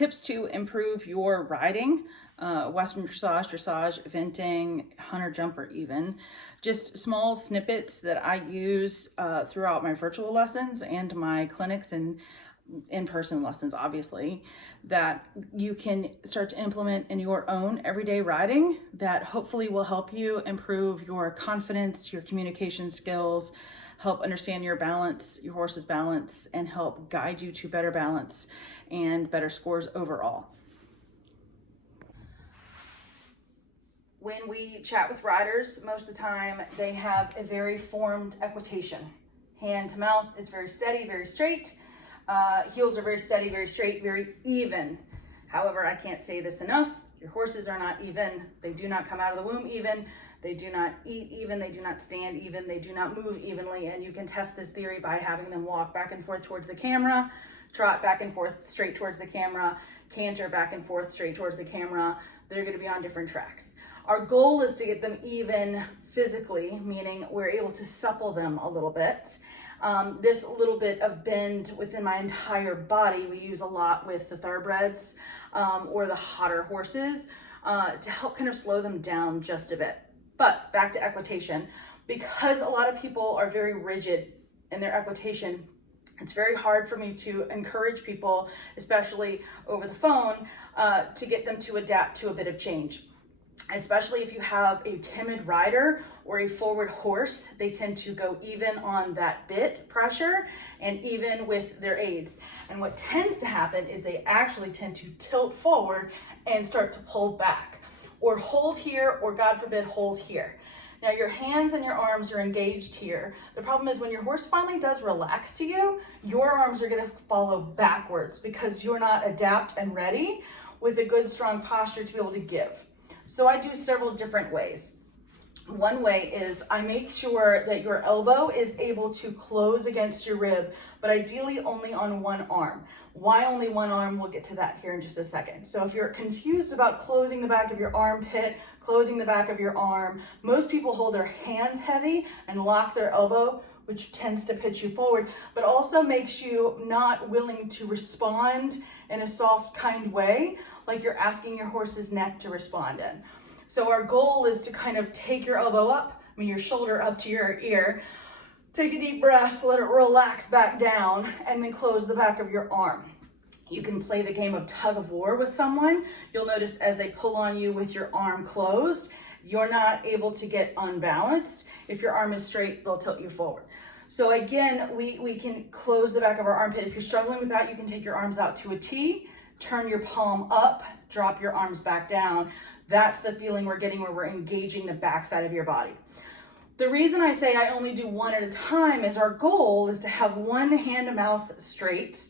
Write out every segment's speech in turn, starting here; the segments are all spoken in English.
Tips to improve your riding, Western dressage, eventing, hunter jumper even. Just small snippets that I use throughout my virtual lessons and my clinics and in-person lessons, obviously, that you can start to implement in your own everyday riding that hopefully will help you improve your confidence, your communication skills, help understand your balance, your horse's balance, and help guide you to better balance and better scores overall. When we chat with riders, most of the time they have a very formed equitation. Hand to mouth is very steady, very straight. Heels are very steady, very straight, very even. However, I can't say this enough. Your horses are not even. They do not come out of the womb even. They do not eat even. They do not stand even. They do not move evenly. And you can test this theory by having them walk back and forth towards the camera, trot back and forth straight towards the camera, canter back and forth straight towards the camera. They're going to be on different tracks. Our goal is to get them even physically, meaning we're able to supple them a little bit. This little bit of bend within my entire body we use a lot with the thoroughbreds or the hotter horses to help kind of slow them down just a bit. But back to equitation, because a lot of people are very rigid in their equitation, it's very hard for me to encourage people, especially over the phone, to get them to adapt to a bit of change. Especially if you have a timid rider or a forward horse, they tend to go even on that bit pressure and even with their aids. And what tends to happen is they actually tend to tilt forward and start to pull back or hold here, or God forbid, hold here. Now your hands and your arms are engaged here. The problem is when your horse finally does relax to you, your arms are going to follow backwards because you're not adapt and ready with a good strong posture to be able to give. So I do several different ways. One way is I make sure that your elbow is able to close against your rib, but ideally only on one arm. Why only one arm? We'll get to that here in just a second. So if you're confused about closing the back of your armpit, closing the back of your arm, most people hold their hands heavy and lock their elbow, which tends to pitch you forward, but also makes you not willing to respond in a soft, kind way, like you're asking your horse's neck to respond in. So our goal is to kind of take your elbow up, your shoulder up to your ear, take a deep breath, let it relax back down, and then close the back of your arm. You can play the game of tug of war with someone. You'll notice as they pull on you with your arm closed, you're not able to get unbalanced. If your arm is straight, they'll tilt you forward. So again, we can close the back of our armpit. If you're struggling with that, you can take your arms out to a T, turn your palm up, drop your arms back down. That's the feeling we're getting where we're engaging the backside of your body. The reason I say I only do one at a time is our goal is to have one hand to mouth straight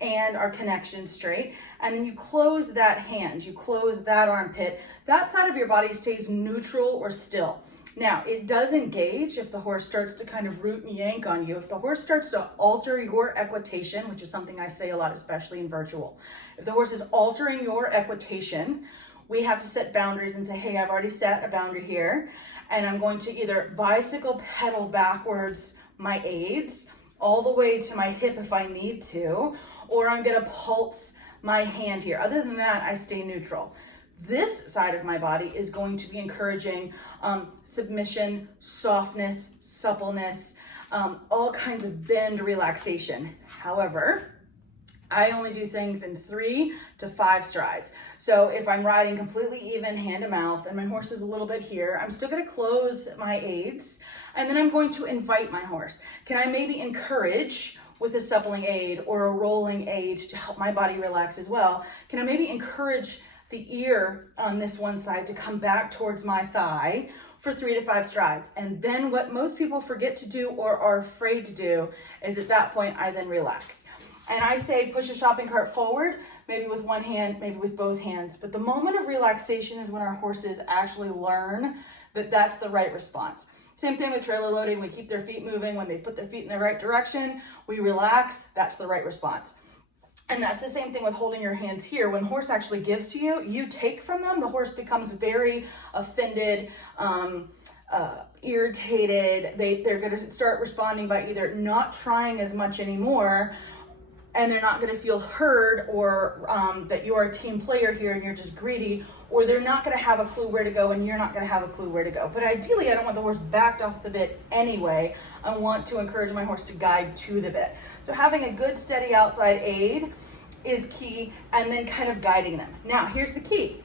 and our connection straight. And then you close that hand, you close that armpit. That side of your body stays neutral or still. Now, it does engage if the horse starts to kind of root and yank on you. If the horse starts to alter your equitation, which is something I say a lot, especially in virtual. If the horse is altering your equitation, we have to set boundaries and say, hey, I've already set a boundary here, and I'm going to either bicycle pedal backwards my aids all the way to my hip if I need to, or I'm gonna pulse my hand here. Other than that, I stay neutral. This side of my body is going to be encouraging submission, softness, suppleness, all kinds of bend, relaxation. However, I only do things in 3 to 5 strides. So if I'm riding completely even hand to mouth and my horse is a little bit here, I'm still gonna close my aids and then I'm going to invite my horse. Can I maybe encourage with a suppling aid or a rolling aid to help my body relax as well? Can I maybe encourage the ear on this one side to come back towards my thigh for 3 to 5 strides? And then what most people forget to do or are afraid to do is at that point, I then relax. And I say push a shopping cart forward, maybe with one hand, maybe with both hands. But the moment of relaxation is when our horses actually learn that that's the right response. Same thing with trailer loading. We keep their feet moving. When they put their feet in the right direction, we relax. That's the right response. And that's the same thing with holding your hands here. When the horse actually gives to you, you take from them, the horse becomes very offended, irritated. They're going to start responding by either not trying as much anymore, and they're not going to feel heard, or that you're a team player here and you're just greedy, or they're not going to have a clue where to go and you're not going to have a clue where to go. But ideally, I don't want the horse backed off the bit anyway. I want to encourage my horse to guide to the bit. So having a good steady outside aid is key, and then kind of guiding them. Now, here's the key.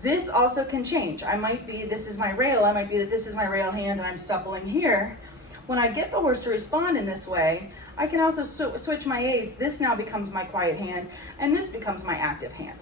This also can change. I might be, this is my rail, I might be that this is my rail hand and I'm suppling here. When I get the horse to respond in this way, I can also switch my aids. This now becomes my quiet hand, and this becomes my active hand.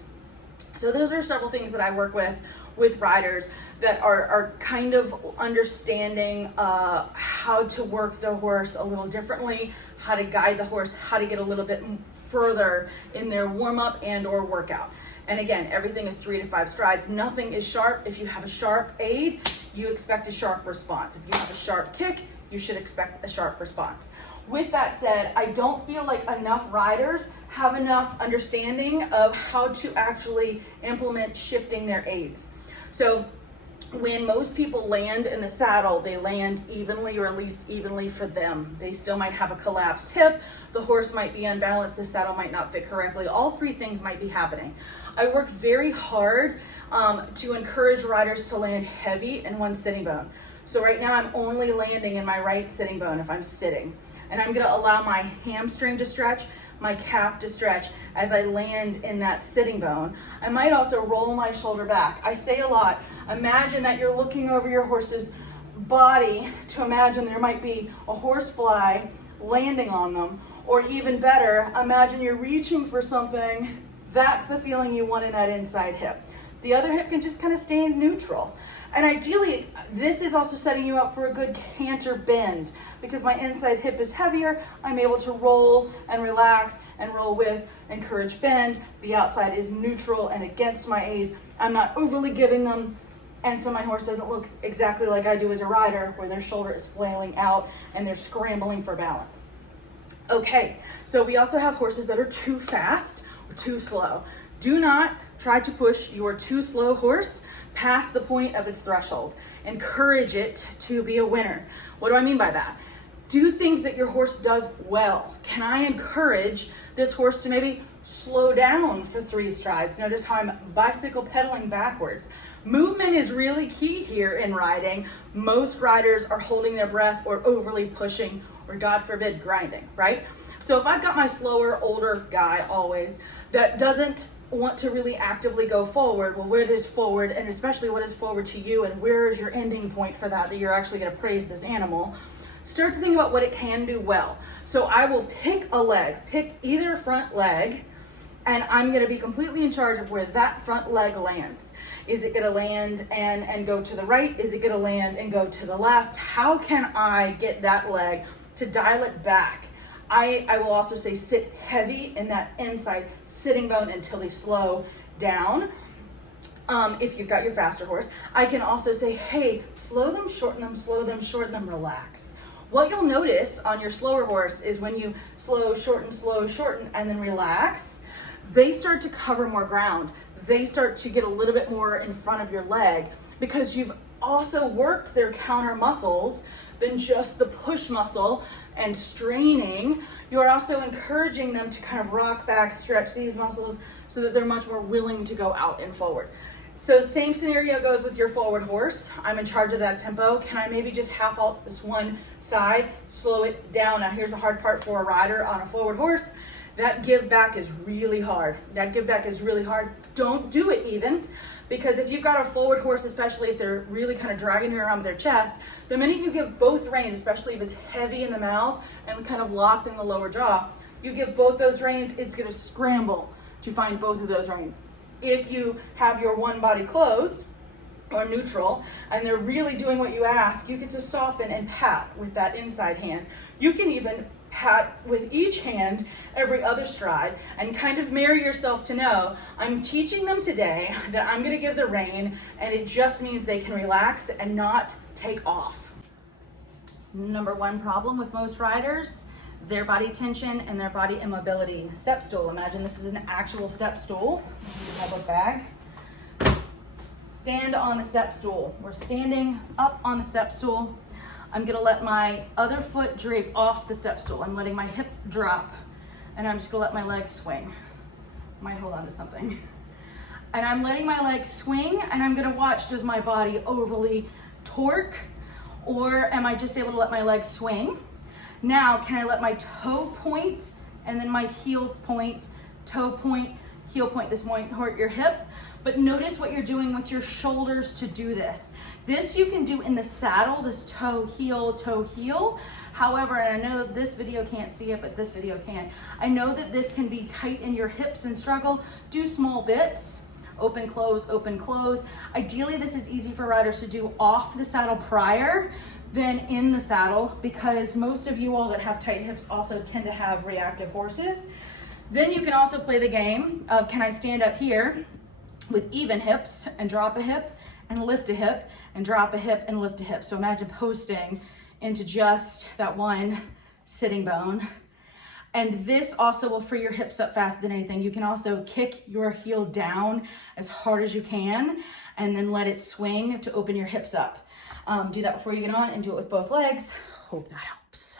So those are several things that I work with riders that are kind of understanding how to work the horse a little differently, how to guide the horse, how to get a little bit further in their warm-up and or workout. And again, everything is 3 to 5 strides. Nothing is sharp. If you have a sharp aid, you expect a sharp response. If you have a sharp kick, you should expect a sharp response. With that said, I don't feel like enough riders have enough understanding of how to actually implement shifting their aids. So when most people land in the saddle, they land evenly, or at least evenly for them. They still might have a collapsed hip, the horse might be unbalanced, the saddle might not fit correctly. All three things might be happening. I work very hard to encourage riders to land heavy in one sitting bone. So right now I'm only landing in my right sitting bone if I'm sitting. And I'm gonna allow my hamstring to stretch, my calf to stretch as I land in that sitting bone. I might also roll my shoulder back. I say a lot, imagine that you're looking over your horse's body to imagine there might be a horsefly landing on them, or even better, imagine you're reaching for something. That's the feeling you want in that inside hip. The other hip can just kind of stay neutral. And ideally, this is also setting you up for a good canter bend, because my inside hip is heavier. I'm able to roll and relax and roll with, encourage bend. The outside is neutral and against my A's. I'm not overly giving them, and so my horse doesn't look exactly like I do as a rider, where their shoulder is flailing out and they're scrambling for balance. Okay, so we also have horses that are too fast or too slow. Do not try to push your too slow horse past the point of its threshold. Encourage it to be a winner. What do I mean by that? Do things that your horse does well. Can I encourage this horse to maybe slow down for 3 strides? Notice how I'm bicycle pedaling backwards. Movement is really key here in riding. Most riders are holding their breath or overly pushing, or God forbid, grinding, right? So if I've got my slower, older guy always that doesn't want to really actively go forward, well, where is forward, and especially what is forward to you, and where is your ending point for that you're actually going to praise this animal? Start to think about what it can do well. So I will pick a leg, pick either front leg, and I'm going to be completely in charge of where that front leg lands. Is it going to land and go to the right? Is it going to land and go to the left? How can I get that leg to dial it back? I will also say sit heavy in that inside sitting bone until they slow down. If you've got your faster horse, I can also say, hey, slow them, shorten them, slow them, shorten them, relax. What you'll notice on your slower horse is when you slow, shorten, and then relax, they start to cover more ground. They start to get a little bit more in front of your leg, because you've also worked their counter muscles than just the push muscle and straining. You're also encouraging them to kind of rock back, stretch these muscles so that they're much more willing to go out and forward. So the same scenario goes with your forward horse. I'm in charge of that tempo. Can I maybe just half halt this one side, slow it down? Now here's the hard part for a rider on a forward horse. That give back is really hard. Don't do it even, because if you've got a forward horse, especially if they're really kind of dragging you around with their chest, the minute you give both reins, especially if it's heavy in the mouth and kind of locked in the lower jaw, you give both those reins, it's going to scramble to find both of those reins. If you have your one body closed or neutral and they're really doing what you ask, you get to soften and pat with that inside hand. You can even pat with each hand every other stride and kind of marry yourself to know, I'm teaching them today that I'm going to give the rein, and it just means they can relax and not take off. Number one problem with most riders, their body tension and their body immobility. Step stool. Imagine this is an actual step stool. Have a bag. Stand on the step stool. We're standing up on the step stool. I'm gonna let my other foot drape off the step stool. I'm letting my hip drop. and I'm just gonna let my legs swing. Might hold on to something. And I'm letting my legs swing, and I'm gonna watch, does my body overly torque, or am I just able to let my legs swing? Now, can I let my toe point, and then my heel point, toe point, heel point? This might hurt your hip, but notice what you're doing with your shoulders to do this. This you can do in the saddle, this toe, heel. However, and I know this video can't see it, but this video can. I know that this can be tight in your hips and struggle. Do small bits, open, close, open, close. Ideally, this is easy for riders to do off the saddle prior than in the saddle, because most of you all that have tight hips also tend to have reactive horses. Then you can also play the game of, can I stand up here with even hips and drop a hip and lift a hip and drop a hip and lift a hip. So imagine posting into just that one sitting bone. And this also will free your hips up faster than anything. You can also kick your heel down as hard as you can and then let it swing to open your hips up. Do that before you get on, and do it with both legs. Hope that helps.